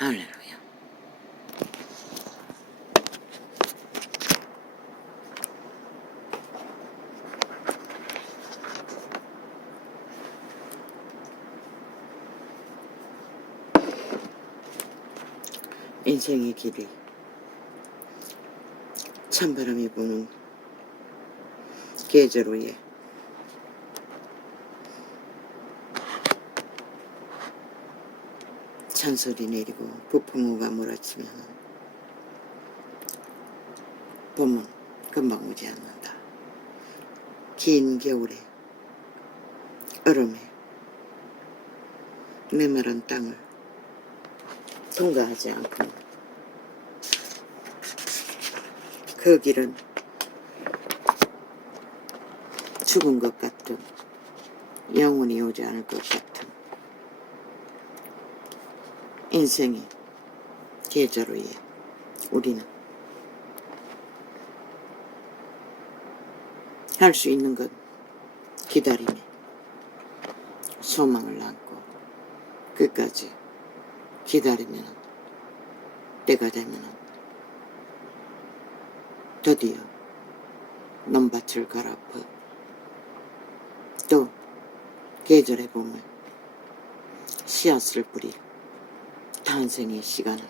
할렐루야. 인생의 길이 찬바람이 부는 계절 위에 찬설이 내리고 북풍우가 몰아치면 봄은 금방 오지 않는다. 긴 겨울에 얼음에 메마른 땅을 통과하지 않고 그 길은 죽은 것 같은, 영원히 오지 않을 것 같은 인생의 계절 위에 우리는 할 수 있는 건 기다림에 소망을 안고 끝까지 기다리면 때가 되면 드디어 논밭을 갈아엎어 또 계절의 봄을 씨앗을 뿌릴 탄생의 시간을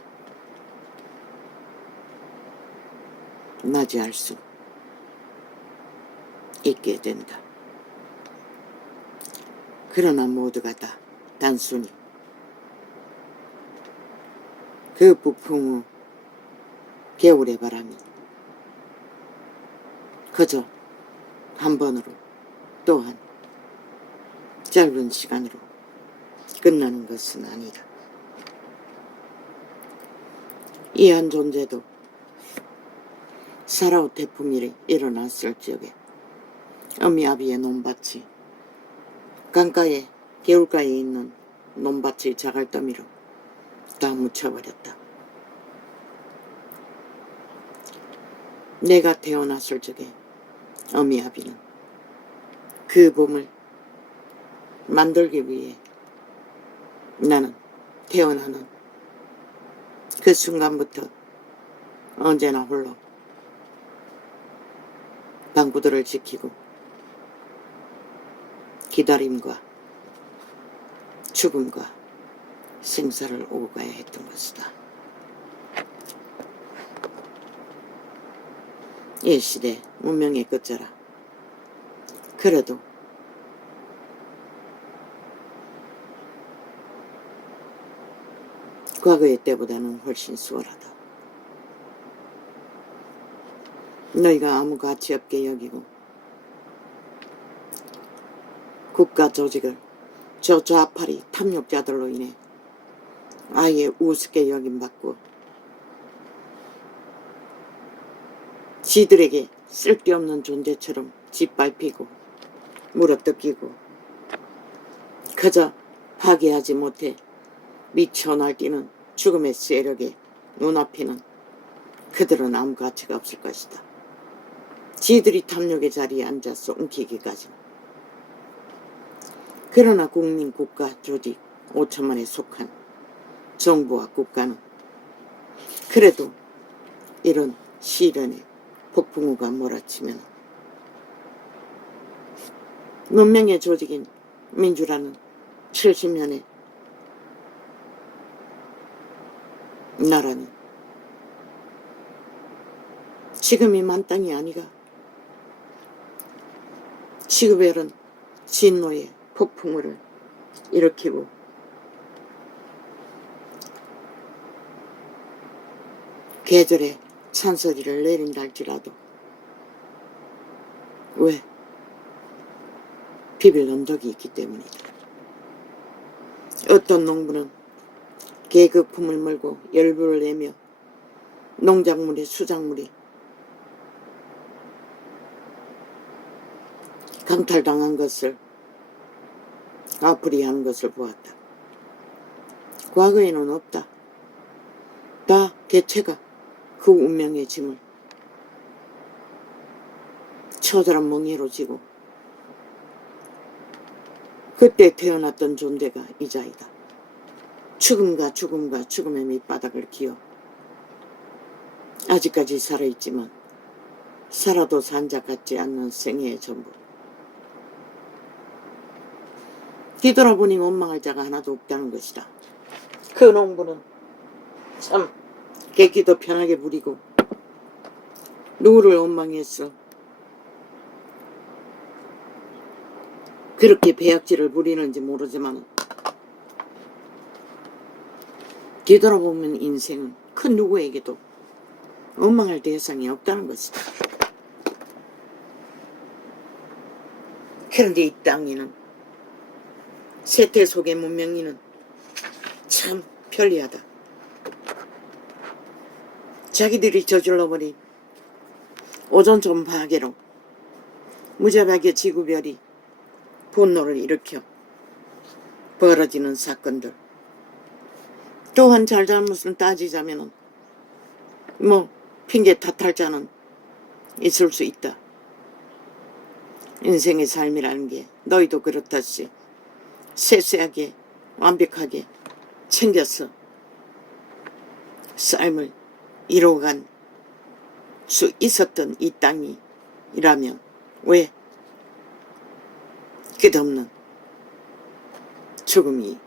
맞이할 수 있게 된다. 그러나 모두가 다 단순히 그 북풍 후 겨울의 바람이 그저 한 번으로 또한 짧은 시간으로 끝나는 것은 아니다. 이 한 존재도 사라오 태풍이 일어났을 적에 어미아비의 논밭이 강가에 개울가에 있는 논밭의 자갈더미로 다 묻혀버렸다. 내가 태어났을 적에 어미아비는 그 봄을 만들기 위해 나는 태어나는 그 순간부터 언제나 홀로 방구들을 지키고 기다림과 죽음과 생사를 오고 가야 했던 것이다. 이 시대 문명의 끝자락. 그래도 과거의 때보다는 훨씬 수월하다. 너희가 아무 가치 없게 여기고 국가 조직을 저 좌파리 탐욕자들로 인해 아예 우습게 여김받고 지들에게 쓸데없는 존재처럼 짓밟히고 물어뜯기고 그저 파괴하지 못해 미쳐 날뛰는 죽음의 세력에 눈앞에는 그들은 아무 가치가 없을 것이다. 지들이 탐욕의 자리에 앉아서 웅키기까지. 그러나 국민 국가 조직 5천만에 속한 정부와 국가는 그래도 이런 시련에 폭풍우가 몰아치면 문명의 조직인 민주라는 70년의 나라는 지금이 만땅이 아니가 지구별은 진노의 폭풍우를 일으키고 계절의 찬소리를 내린다 할지라도 왜? 비빌 언덕이 있기 때문이다. 어떤 농부는 계급품을 몰고 열부를 내며 농작물의 수작물이 강탈당한 것을 아프리하는 것을 보았다. 과거에는 없다. 다 개체가 그 운명의 짐을 처절한 멍해로 지고 그때 태어났던 존재가 이자이다. 죽음과 죽음과 죽음의 밑바닥을 기어 아직까지 살아있지만 살아도 산자 같지 않는 생애의 전부. 뒤돌아보니 원망할 자가 하나도 없다는 것이다. 그 농부는 참 객기도 편하게 부리고 누구를 원망했어. 그렇게 배약질을 부리는지 모르지만 뒤돌아보면 인생은 그 누구에게도 원망할 대상이 없다는 것이다. 그런데 이 땅에는 세태 속의 문명인은 참 편리하다. 자기들이 저질러버린 오존존 파괴로 무자비하게 지구별이 분노를 일으켜 벌어지는 사건들, 또한 잘잘못을 따지자면 핑계 탓할 자는 있을 수 있다. 인생의 삶이라는 게 너희도 그렇다시 세세하게 완벽하게 챙겨서 삶을 이뤄간 수 있었던 이 땅이라면 왜 끝없는 죽음이,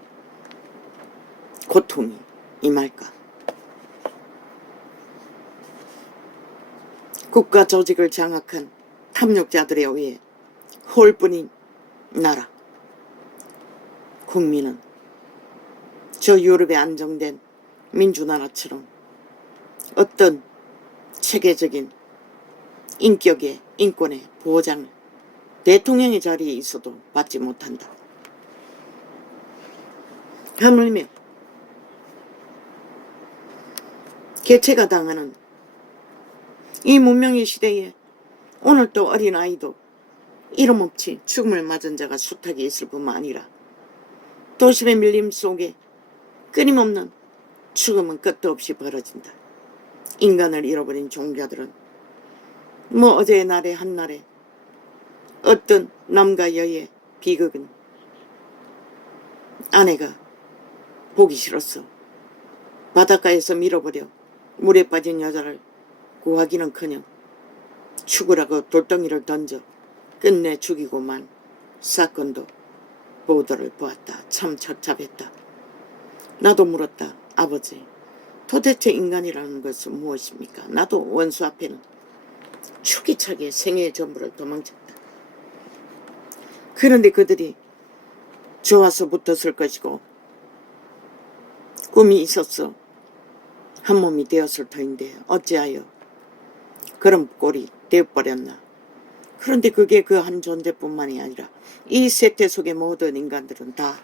고통이 임할까? 국가 조직을 장악한 탐욕자들에 의해 홀뿐인 나라, 국민은 저 유럽의 안정된 민주나라처럼 어떤 체계적인 인격의 인권의 보장을 대통령의 자리에 있어도 받지 못한다. 하물며 개체가 당하는 이 문명의 시대에 오늘 또 어린아이도 이름 없이 죽음을 맞은 자가 숱하게 있을 뿐만 아니라 도심의 밀림 속에 끊임없는 죽음은 끝도 없이 벌어진다. 인간을 잃어버린 종자들은 어제의 날에 한날에 어떤 남과 여의 비극은 아내가 보기 싫었어 바닷가에서 밀어버려 물에 빠진 여자를 구하기는커녕 죽으라고 돌덩이를 던져 끝내 죽이고만 사건도 보도를 보았다. 참 착잡했다. 나도 물었다. 아버지, 도대체 인간이라는 것은 무엇입니까? 나도 원수 앞에는 추기차게 생애의 전부를 도망쳤다. 그런데 그들이 좋아서 붙었을 것이고 꿈이 있었어 한 몸이 되었을 터인데 어찌하여 그런 꼴이 되어버렸나. 그런데 그게 그 한 존재뿐만이 아니라 이 세태 속의 모든 인간들은 다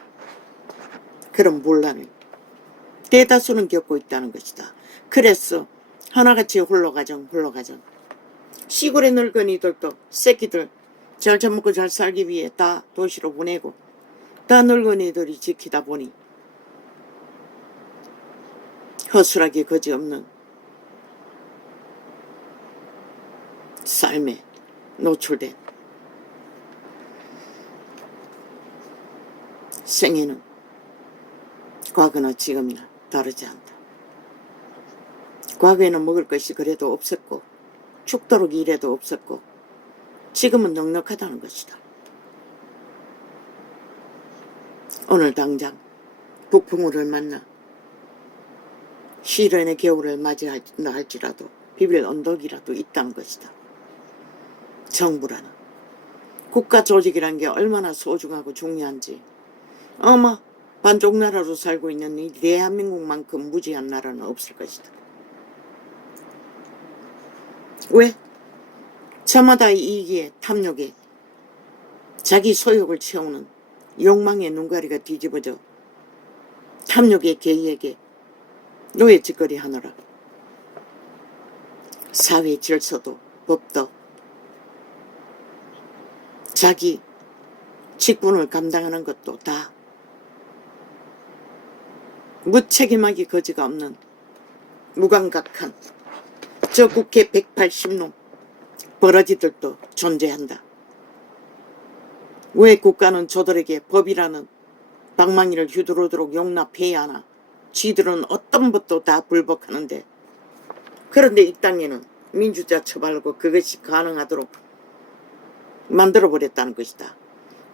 그런 분란을 대다수는 겪고 있다는 것이다. 그래서 하나같이 홀로가정 시골의 늙은이들도 새끼들 잘 처먹고 잘 살기 위해 다 도시로 보내고 다 늙은이들이 지키다 보니 허술하게 거지없는 삶에 노출된 생애는 과거나 지금이나 다르지 않다. 과거에는 먹을 것이 그래도 없었고 죽도록 일해도 없었고 지금은 넉넉하다는 것이다. 오늘 당장 북풍우를 만나 시련의 겨울을 맞이한다 할지라도 비빌 언덕이라도 있다는 것이다. 정부라는 국가 조직이란 게 얼마나 소중하고 중요한지 아마 반쪽 나라로 살고 있는 이 대한민국만큼 무지한 나라는 없을 것이다. 왜? 저마다 이익에 탐욕에 자기 소욕을 채우는 욕망의 눈가리가 뒤집어져 탐욕의 개이에게 노예짓거리 하느라 사회 질서도 법도 자기 직분을 감당하는 것도 다 무책임하기 거지가 없는 무감각한 저 국회 180놈 버러지들도 존재한다. 왜 국가는 저들에게 법이라는 방망이를 휘두르도록 용납해야 하나? 쥐들은 어떤 것도 다 불복하는데, 그런데 이 땅에는 민주주의 처벌하고 그것이 가능하도록 만들어버렸다는 것이다.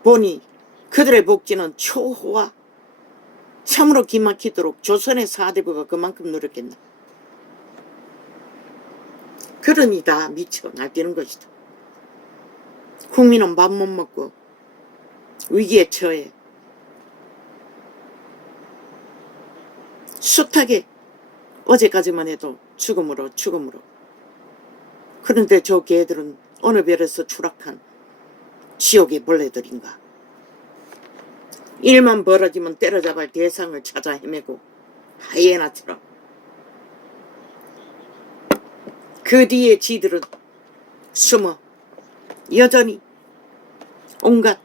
보니 그들의 복지는 초호화, 참으로 기막히도록 조선의 사대부가 그만큼 노력했나. 그러니 다 미쳐 날뛰는 것이다. 국민은 밥 못 먹고 위기에 처해 숱하게 어제까지만 해도 죽음으로. 그런데 저 개들은 어느 별에서 추락한 지옥의 벌레들인가. 일만 벌어지면 때려잡을 대상을 찾아 헤매고 하이에나처럼. 그 뒤에 지들은 숨어 여전히 온갖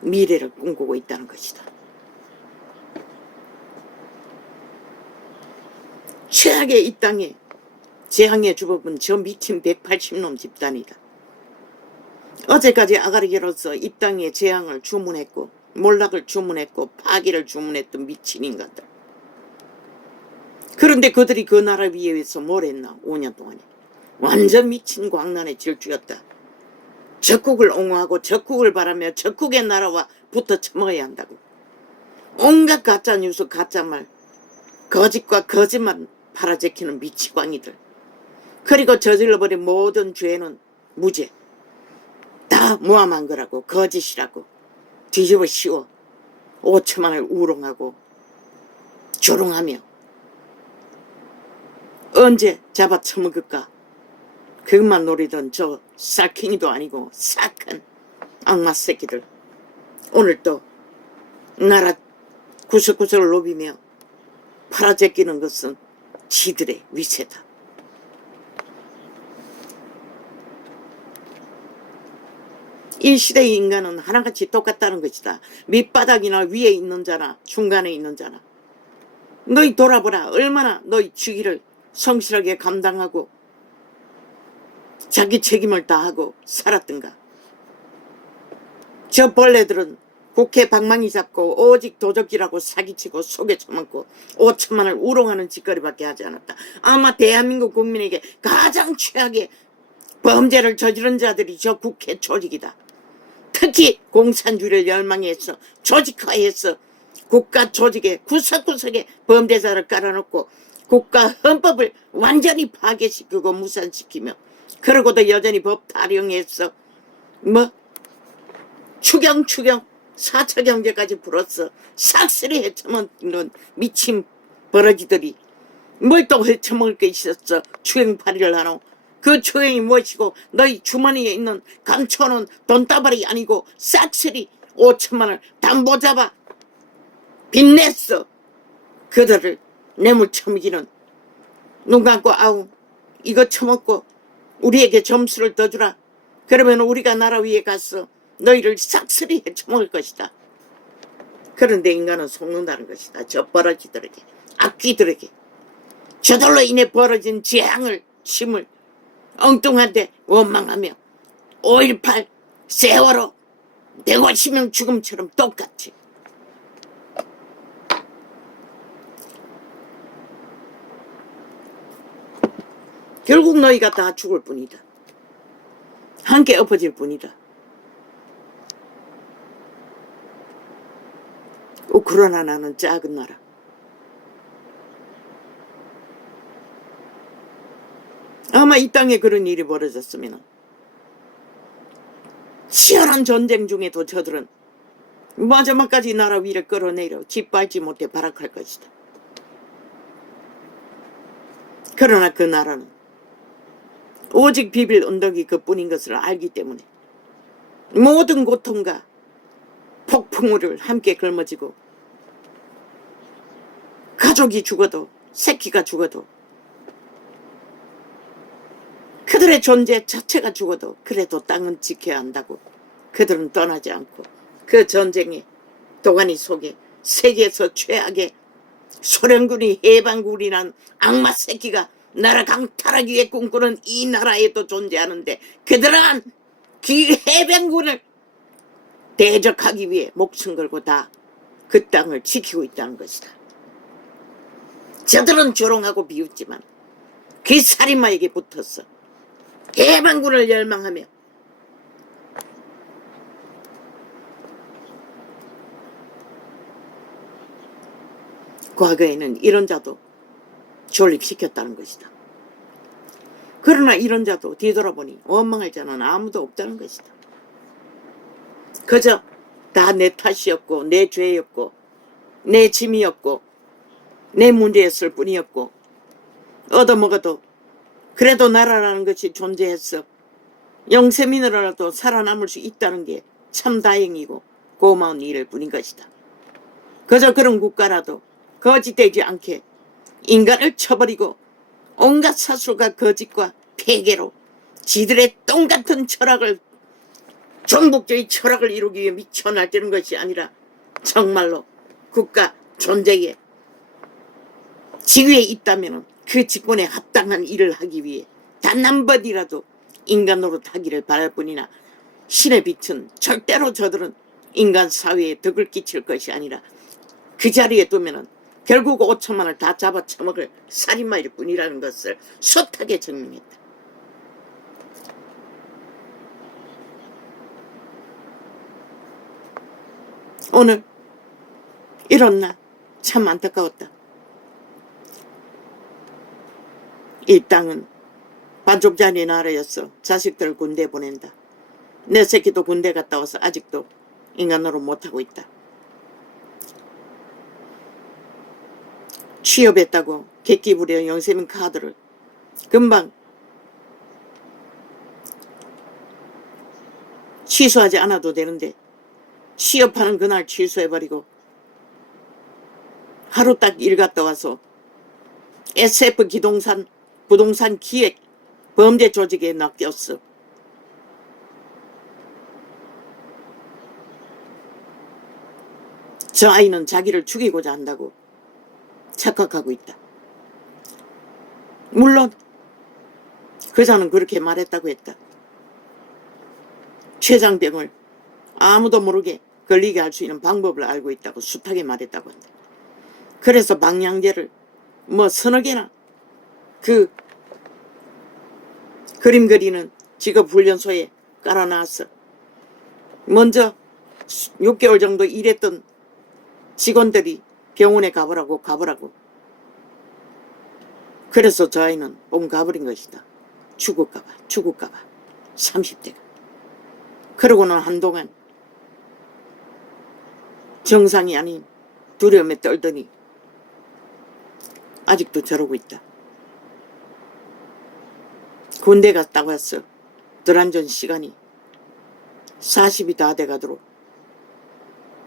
미래를 꿈꾸고 있다는 것이다. 최악의 이 땅에 재앙의 주범은 저 미친 180놈 집단이다. 어제까지 아가리게로서 이 땅에 재앙을 주문했고 몰락을 주문했고 파기를 주문했던 미친 인간들. 그런데 그들이 그 나라 위에서 뭘 했나. 5년 동안에 완전 미친 광란의 질주였다. 적국을 옹호하고 적국을 바라며 적국의 나라와 붙어 처먹어야 한다고. 온갖 가짜뉴스 가짜말 거짓과 거짓말 팔아제키는 미치광이들. 그리고 저질러버린 모든 죄는 무죄. 다 모함한 거라고. 거짓이라고. 뒤집어 씌워 5천만을 우롱하고 조롱하며 언제 잡아 처먹을까. 그것만 노리던 저 쌀킹이도 아니고 싹한 악마 새끼들. 오늘 또 나라 구석구석을 노비며 팔아제끼는 것은 지들의 위세다. 이 시대의 인간은 하나같이 똑같다는 것이다. 밑바닥이나 위에 있는 자나 중간에 있는 자나. 너희 돌아보라. 얼마나 너희 주기를 성실하게 감당하고 자기 책임을 다하고 살았던가. 저 벌레들은 국회 방망이 잡고 오직 도적질하고 사기치고 속에 처먹고 5천만을 우롱하는 짓거리밖에 하지 않았다. 아마 대한민국 국민에게 가장 최악의 범죄를 저지른 자들이 저 국회 조직이다. 특히 공산주의를 열망해서 조직화해서 국가 조직에 구석구석에 범죄자를 깔아놓고 국가 헌법을 완전히 파괴시키고 무산시키며 그러고도 여전히 법 타령해서 추경 4차 경제까지 불었어. 싹쓸이 헤쳐먹는 미친 버러지들이 뭘 또 헤쳐먹을 게 있었어. 추행팔이를 하노. 그 추행이 무엇이고 너희 주머니에 있는 감춰놓은 돈다발이 아니고 싹쓸이 5천만을 담보 잡아 빚냈어. 그들을 뇌물 처먹이는 눈 감고 아우 이거 처먹고 우리에게 점수를 더 주라. 그러면 우리가 나라 위에 가서 너희를 싹쓸이 헤쳐먹을 것이다. 그런데 인간은 속는다는 것이다. 저 버러지들에게, 악귀들에게. 저들로 인해 벌어진 재앙을, 심을 엉뚱한데 원망하며 5.18 세월호 150명 죽음처럼 똑같이. 결국 너희가 다 죽을 뿐이다. 함께 엎어질 뿐이다. 그러나 나는 작은 나라. 아마 이 땅에 그런 일이 벌어졌으면 치열한 전쟁 중에도 저들은 마지막까지 나라 위를 끌어내려 짓밟지 못해 발악할 것이다. 그러나 그 나라는 오직 비빌 언덕이 그뿐인 것을 알기 때문에 모든 고통과 폭풍우를 함께 걸머지고 가족이 죽어도 새끼가 죽어도 그들의 존재 자체가 죽어도 그래도 땅은 지켜야 한다고 그들은 떠나지 않고 그 전쟁의 도가니 속에 세계에서 최악의 소련군이 해방군이란 악마 새끼가 나라 강탈하기 위해 꿈꾸는 이 나라에도 존재하는데 그들은 그 해방군을 대적하기 위해 목숨 걸고 다 그 땅을 지키고 있다는 것이다. 저들은 조롱하고 비웃지만 그 살인마에게 붙었어. 해방군을 열망하며 과거에는 이런 자도 존립시켰다는 것이다. 그러나 이런 자도 뒤돌아보니 원망할 자는 아무도 없다는 것이다. 그저 다 내 탓이었고 내 죄였고 내 짐이었고 내 문제였을 뿐이었고 얻어먹어도 그래도 나라라는 것이 존재했어 영세민으로라도 살아남을 수 있다는 게 참 다행이고 고마운 일일 뿐인 것이다. 그저 그런 국가라도 거짓되지 않게 인간을 쳐버리고 온갖 사술과 거짓과 폐계로 지들의 똥같은 철학을 종북주의 철학을 이루기 위해 미쳐 날뛰는 것이 아니라 정말로 국가 존재에 지위에 있다면 그 직분에 합당한 일을 하기 위해 단 한 번이라도 인간으로 타기를 바랄 뿐이나 신의 빛은 절대로 저들은 인간 사회에 덕을 끼칠 것이 아니라 그 자리에 두면은 결국 5천만을 다 잡아 처먹을 살인마일 뿐이라는 것을 숱하게 증명했다. 오늘 이런 나 참 안타까웠다. 이 땅은 반쪽짜리 나라였어. 자식들 군대 보낸다. 내 새끼도 군대 갔다 와서 아직도 인간으로 못하고 있다. 취업했다고 객기 부려 영세민 카드를 금방 취소하지 않아도 되는데 취업하는 그날 취소해버리고 하루 딱 일 갔다 와서 SF 부동산 기획 범죄 조직에 낚였어. 저 아이는 자기를 죽이고자 한다고 착각하고 있다. 물론 그자는 그렇게 말했다고 했다. 췌장병을 아무도 모르게 걸리게 할 수 있는 방법을 알고 있다고 숱하게 말했다고 한다. 그래서 방향제를 서너 개나 그 그림 그리는 직업훈련소에 깔아놨어. 먼저 6개월 정도 일했던 직원들이 병원에 가보라고. 그래서 저 아이는 뽕 가버린 것이다. 죽을까봐 30대가. 그러고는 한동안 정상이 아닌 두려움에 떨더니 아직도 저러고 있다. 군대 갔다 왔어. 들어앉은 시간이 40이 다 돼가도록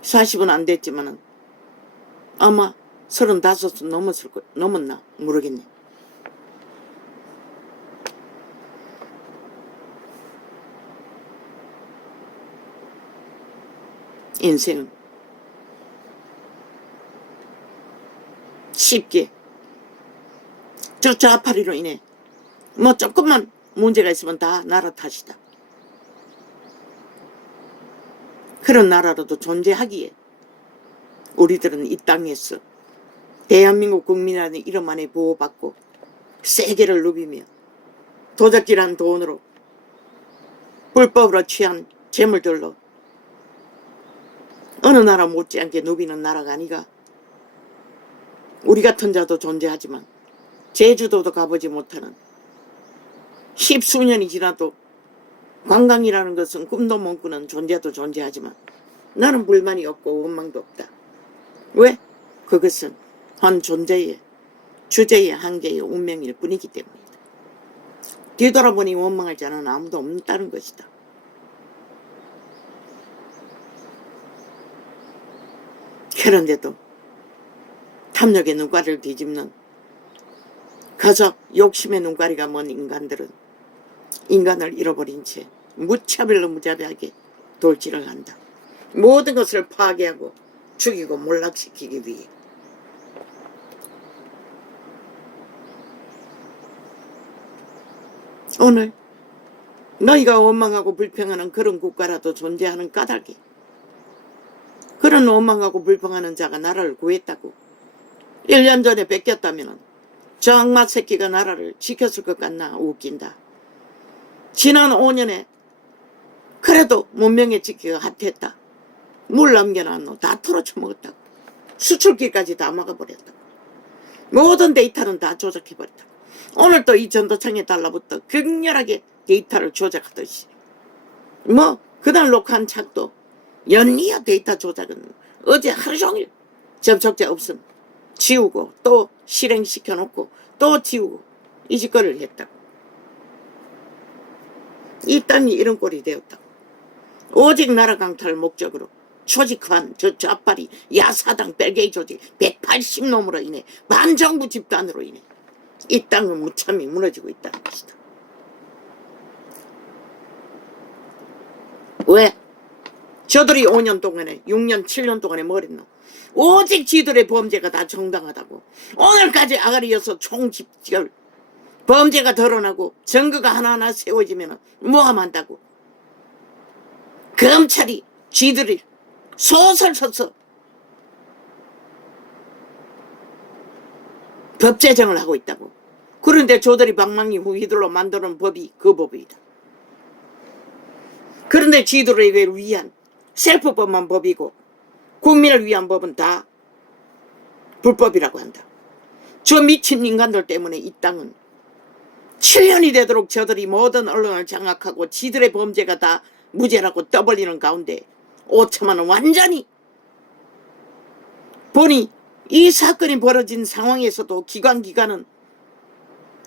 40은 안 됐지만은 아마 35은 넘었나 모르겠네. 인생은 쉽게 저 좌파리로 인해 조금만 문제가 있으면 다 나라 탓이다. 그런 나라로도 존재하기에 우리들은 이 땅에서 대한민국 국민이라는 이름 안에 보호받고 세계를 누비며 도적질한 돈으로 불법으로 취한 재물들로 어느 나라 못지않게 누비는 나라가 아니가. 우리 같은 자도 존재하지만 제주도도 가보지 못하는 10수년이 지나도 관광이라는 것은 꿈도 못 꾸는 존재도 존재하지만 나는 불만이 없고 원망도 없다. 왜? 그것은 한 존재의 주제의 한계의 운명일 뿐이기 때문이다. 뒤돌아보니 원망할 자는 아무도 없다는 것이다. 그런데도 탐욕의 눈가리를 뒤집는 그저 욕심의 눈가리가 먼 인간들은 인간을 잃어버린 채 무차별로 무자비하게 돌진을 한다. 모든 것을 파괴하고 죽이고 몰락시키기 위해. 오늘 너희가 원망하고 불평하는 그런 국가라도 존재하는 까닭에 그런 원망하고 불평하는 자가 나라를 구했다고 1년 전에 뺏겼다면 저 악마 새끼가 나라를 지켰을 것 같나. 웃긴다. 지난 5년에 그래도 문명의 지키가 핫했다. 물 남겨놨노. 다 털어쳐먹었다고. 수출기까지 다 막아버렸다고. 모든 데이터는 다 조작해버렸다고. 오늘 또 이 전도청에 달라붙어 격렬하게 데이터를 조작하듯이 뭐 그날 녹화한 책도 연이어 데이터 조작은 어제 하루 종일 접촉자 없음 지우고 또 실행시켜놓고 또 지우고 이 짓거리를 했다고. 이 땅이 이런 꼴이 되었다고. 오직 나라 강탈 목적으로 조직한 저 좌빨이 야사당 벨게이 조직 180놈으로 인해 반정부 집단으로 인해 이 땅은 무참히 무너지고 있다는 것이다. 왜? 저들이 5년 동안에 6년 7년 동안에 뭘 했노? 오직 지들의 범죄가 다 정당하다고. 오늘까지 아가리여서 총집결 범죄가 드러나고 증거가 하나하나 세워지면 모함한다고. 검찰이 쥐들이 소설 써서 법 제정을 하고 있다고. 그런데 저들이 방망이 후이들로 만드는 법이 그 법이다. 그런데 쥐들에게 위한 셀프법만 법이고 국민을 위한 법은 다 불법이라고 한다. 저 미친 인간들 때문에 이 땅은 7년이 되도록 저들이 모든 언론을 장악하고 지들의 범죄가 다 무죄라고 떠벌리는 가운데 5천만은 완전히 보니 이 사건이 벌어진 상황에서도 기관은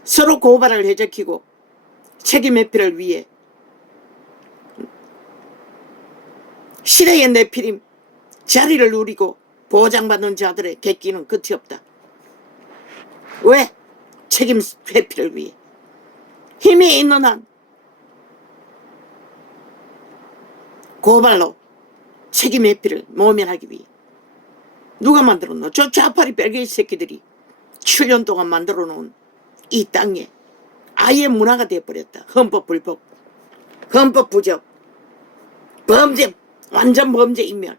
서로 고발을 해제키고 책임 회피를 위해 시대의 내피림 자리를 누리고 보장받는 자들의 객기는 끝이 없다. 왜? 책임 회피를 위해. 힘이 있는 한 고발로 책임 회피를 모면하기 위해. 누가 만들었노? 저 좌파리 벨게이 새끼들이 7년 동안 만들어 놓은 이 땅에 아예 문화가 되어버렸다. 헌법 불법, 헌법 부적, 범죄, 완전 범죄 인멸.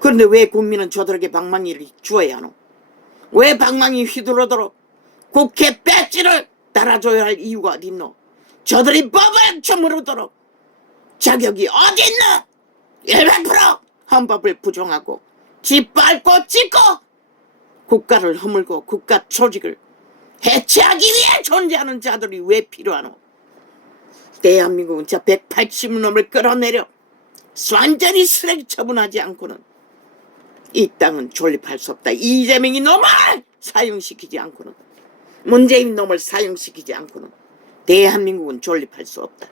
그런데 왜 국민은 저들에게 방망이를 주어야 하노? 왜 방망이 휘두르도록 국회 배지를 달아줘야 할 이유가 어딨노? 저들이 법을 저무르도록 자격이 어딨노? 100% 헌법을 부정하고 짓밟고 찍고 국가를 허물고 국가 조직을 해체하기 위해 존재하는 자들이 왜 필요하노? 대한민국은 저 180놈을 끌어내려 완전히 쓰레기 처분하지 않고는 이 땅은 존립할 수 없다. 이재명이 놈을 사용시키지 않고는, 문재인 놈을 사용시키지 않고는 대한민국은 존립할 수 없다.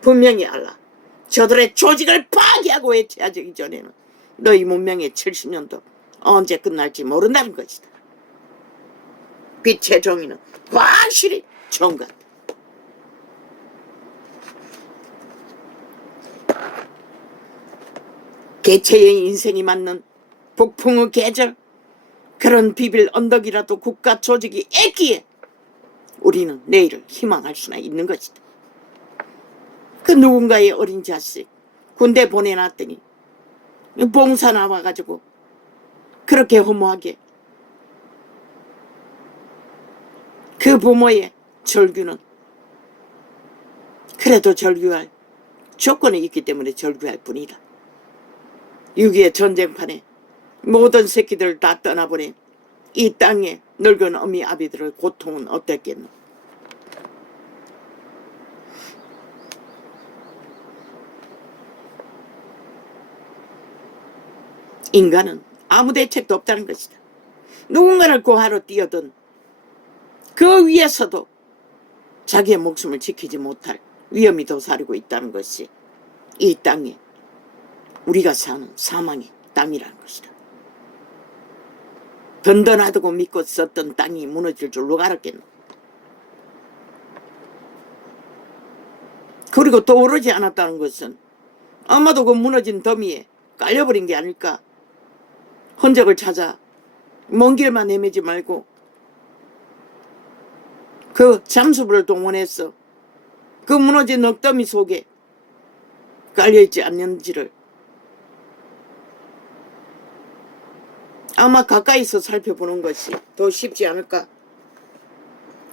분명히 알라. 저들의 조직을 파괴하고 해체하기 전에는 너희 문명의 70년도 언제 끝날지 모른다는 것이다. 빛의 정의는 확실히 좋은 것 같다. 개체의 인생이 맞는 북풍의 계절, 그런 비빌 언덕이라도 국가 조직이 있기에 우리는 내일을 희망할 수나 있는 것이다. 그 누군가의 어린 자식 군대 보내놨더니 봉사 나와가지고 그렇게 허무하게 그 부모의 절규는 그래도 절규할 조건이 있기 때문에 절규할 뿐이다. 6.25 전쟁판에 모든 새끼들 다 떠나보낸 이 땅에 늙은 어미 아비들의 고통은 어땠겠노? 인간은 아무 대책도 없다는 것이다. 누군가를 구하러 뛰어든 그 위에서도 자기의 목숨을 지키지 못할 위험이 도사리고 있다는 것이 이 땅에 우리가 사는 사망의 땅이라는 것이다. 든든하다고 믿고 썼던 땅이 무너질 줄 누가 알았겠노? 그리고 또 오르지 않았다는 것은 아마도 그 무너진 더미에 깔려버린 게 아닐까. 흔적을 찾아 먼 길만 헤매지 말고 그 잠수부를 동원해서 그 무너진 넋더미 속에 깔려있지 않는지를 아마 가까이서 살펴보는 것이 더 쉽지 않을까?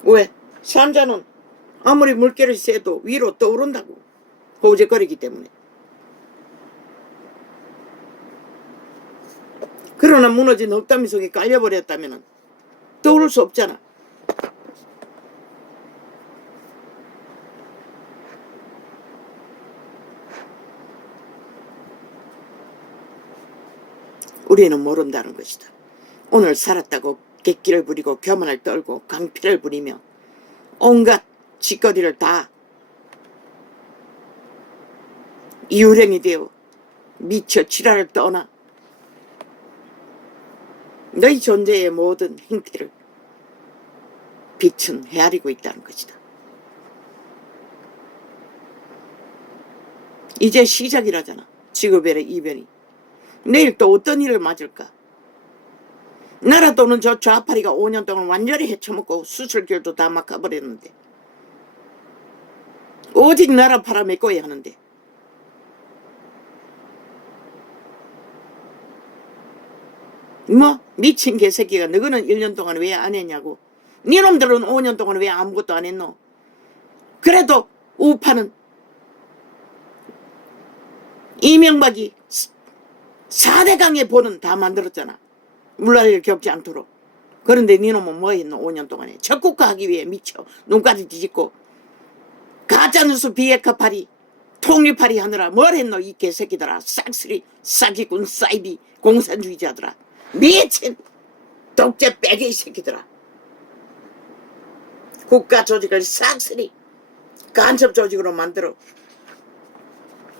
왜? 산자는 아무리 물결이 세도 위로 떠오른다고. 호재거리기 때문에. 그러나 무너진 흙더미 속에 깔려버렸다면 떠오를 수 없잖아. 우리는 모른다는 것이다. 오늘 살았다고 객기를 부리고 교만을 떨고 강피를 부리며 온갖 짓거리를 다 유령이 되어 미쳐 지랄을 떠나 너희 존재의 모든 행태를 빛은 헤아리고 있다는 것이다. 이제 시작이라잖아. 직업의 이변이. 내일 또 어떤 일을 맞을까? 나라 또는 저 좌파리가 5년 동안 완전히 헤쳐먹고 수술길도 다 막아버렸는데 오직 나라 팔아먹고야 하는데 뭐 미친 개새끼가 너희는 1년 동안 왜 안 했냐고. 니놈들은 5년 동안 왜 아무것도 안 했노. 그래도 우파는 이명박이 4대강의 본은 다 만들었잖아. 물난리를 겪지 않도록. 그런데 니놈은 뭐 했노. 5년 동안에 적국화하기 위해 미쳐 눈까지 뒤집고 가짜뉴스 비핵화파리 통일파리 하느라 뭘 했노. 이 개새끼들아. 싹쓸이 사기꾼 사이비 공산주의자들아. 미친 독재 빼개이 새끼들아. 국가 조직을 싹쓸이 간첩 조직으로 만들어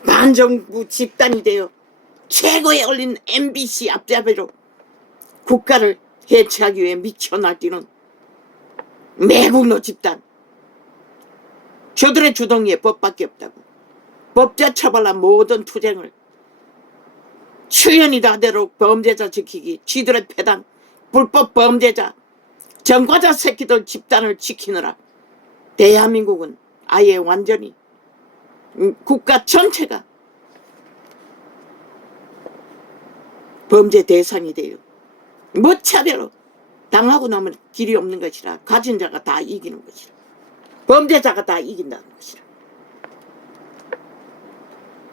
반정부 집단이 되어 최고에 올린 MBC 앞잡이로 국가를 해체하기 위해 미쳐 날뛰는 매국노 집단. 저들의 주둥이에 법밖에 없다고. 법자 처벌한 모든 투쟁을 수연이 다대로 범죄자 지키기, 지들의 패당, 불법 범죄자, 전과자 새끼들 집단을 지키느라 대한민국은 아예 완전히 국가 전체가 범죄 대상이 돼요. 무차별로 당하고 나면 길이 없는 것이라. 가진 자가 다 이기는 것이라. 범죄자가 다 이긴다는 것이라.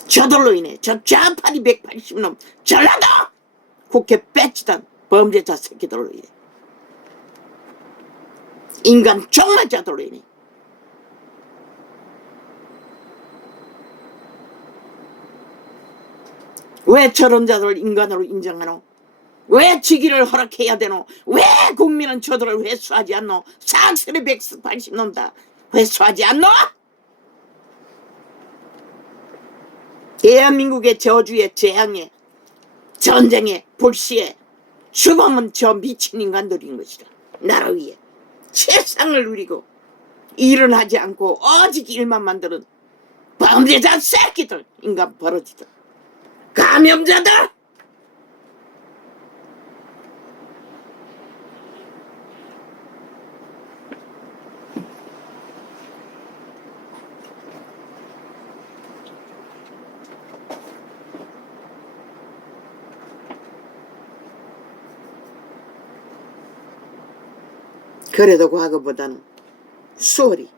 저들로 인해 저 좌파리 180놈 전라도 국회 빼치던 범죄자 새끼들로 인해 인간 종말자들로 인해 왜 저런 자들을 인간으로 인정하노? 왜 직위를 허락해야 되노? 왜 국민은 저들을 회수하지 않노? 싹쓸이 180놈 다 회수하지 않노? 대한민국의 저주의 재앙에 전쟁에 불시에 죽음은 저 미친 인간들인 것이다. 나라 위에 세상을 누리고 일은 하지 않고 오직 일만 만드는 범죄자 새끼들, 인간 버러지들, 감염자들. 그래도 과거보다는 수월히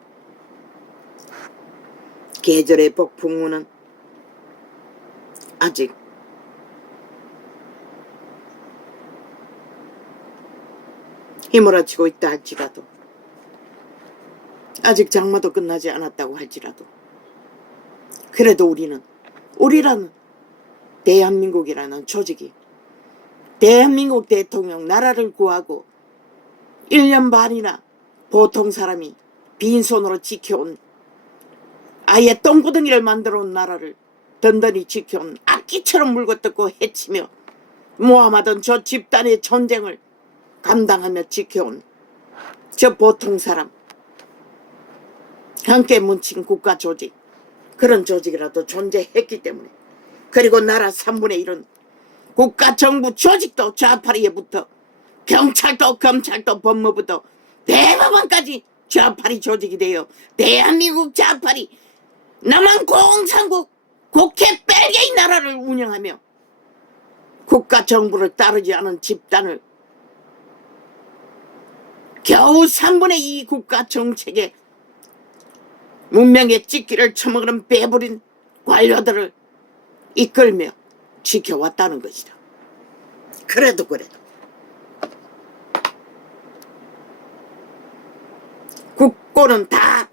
계절의 폭풍우는 아직 휘몰아치고 있다 할지라도, 아직 장마도 끝나지 않았다고 할지라도, 그래도 우리라는 대한민국이라는 조직이 대한민국 대통령 나라를 구하고 1년 반이나 보통 사람이 빈손으로 지켜온, 아예 똥구덩이를 만들어 온 나라를 든든히 지켜온, 악기처럼 물고뜯고 해치며 모함하던 저 집단의 전쟁을 감당하며 지켜온 저 보통 사람, 함께 뭉친 국가 조직, 그런 조직이라도 존재했기 때문에, 그리고 나라 3분의 1은 국가 정부 조직도 좌파리에 붙어 경찰도 검찰도 법무부도 대법원까지 좌파리 조직이 되어 대한민국 좌파리 남한 공산국 국회 빨개인 나라를 운영하며 국가 정부를 따르지 않은 집단을 겨우 3분의 2 국가 정책에 문명의 찢기를 처먹는 배부린 관료들을 이끌며 지켜왔다는 것이다. 그래도 국고는 다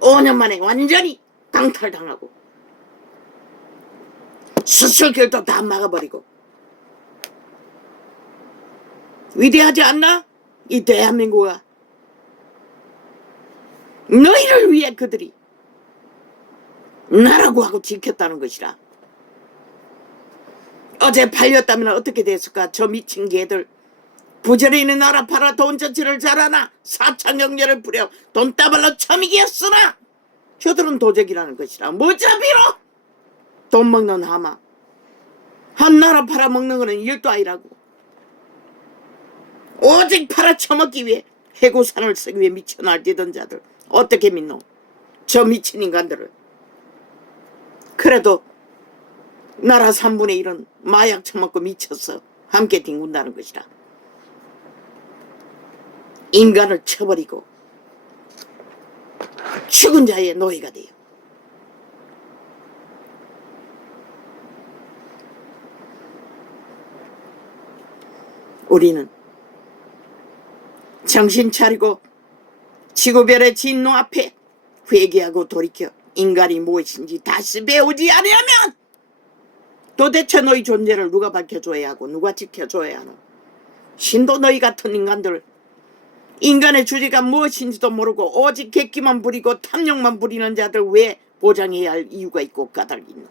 5년 만에 완전히 강탈당하고 수술길도 다 막아버리고 위대하지 않나? 이 대한민국아. 너희를 위해 그들이 나라고 하고 지켰다는 것이라. 어제 팔렸다면 어떻게 됐을까? 저 미친 개들 부지런히 나라 팔아 돈 전체를 잘하나 4차 경제를 부려 돈 따발로 처미기였으나 저들은 도적이라는 것이라. 무자비로 돈 먹는 하마. 한 나라 팔아먹는 거는 일도 아니라고. 오직 팔아쳐먹기 위해 해고산을 쓰기 위해 미쳐 날뛰던 자들 어떻게 믿노? 저 미친 인간들을. 그래도 나라 3분의 1은 마약 처먹고 미쳐서 함께 뒹군다는 것이라. 인간을 쳐버리고 죽은 자의 노예가 돼요. 우리는 정신 차리고 지구별의 진노 앞에 회개하고 돌이켜 인간이 무엇인지 다시 배우지 않으려면 도대체 너희 존재를 누가 밝혀줘야 하고 누가 지켜줘야 하노? 신도 너희 같은 인간들, 인간의 주제가 무엇인지도 모르고 오직 객기만 부리고 탐욕만 부리는 자들 왜 보장해야 할 이유가 있고 까닭이 있노?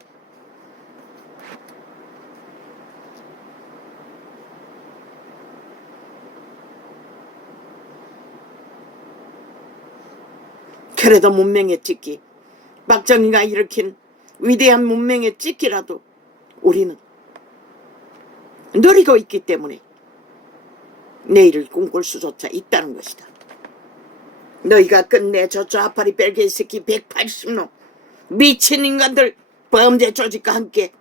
그래도 문명의 찢기, 박정희가 일으킨 위대한 문명의 찢기라도 우리는 누리고 있기 때문에 내일을 꿈꿀 수조차 있다는 것이다. 너희가 끝내 저 좌파리 벨기에 새끼 180놈 미친 인간들 범죄 조직과 함께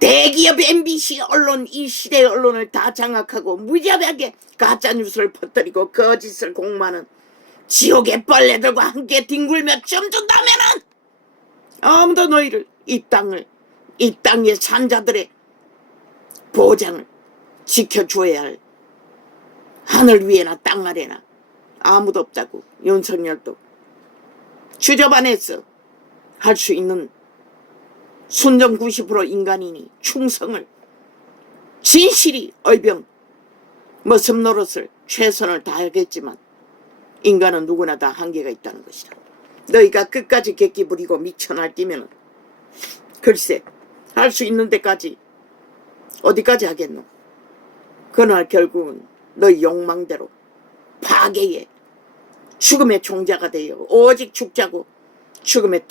대기업 MBC 언론, 이 시대의 언론을 다 장악하고 무자비하게 가짜뉴스를 퍼뜨리고 거짓을 공모하는 지옥의 벌레들과 함께 뒹굴며 춤춘다면은 아무도 너희를 이 땅의 산자들의 보장을 지켜줘야 할 하늘 위에나 땅 아래나 아무도 없다고. 윤석열도 주저반해서 할 수 있는 순정 90% 인간이니 충성을 진실이 의병 머슴 노릇을 최선을 다하겠지만 인간은 누구나 다 한계가 있다는 것이다. 너희가 끝까지 객기 부리고 미쳐 날뛰면 글쎄 할 수 있는 데까지 어디까지 하겠노? 그날 결국은 너희 욕망대로 파괴의 죽음의 종자가 되어 오직 죽자고 죽음의